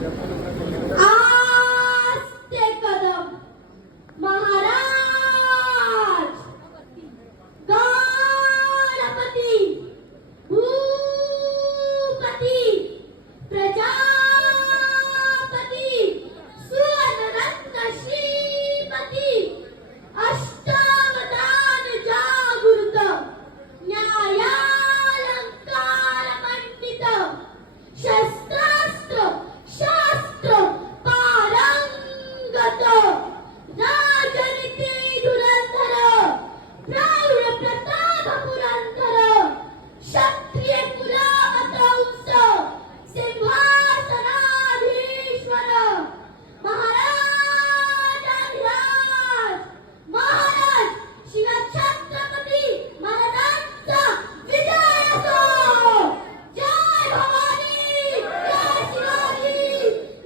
Nag No!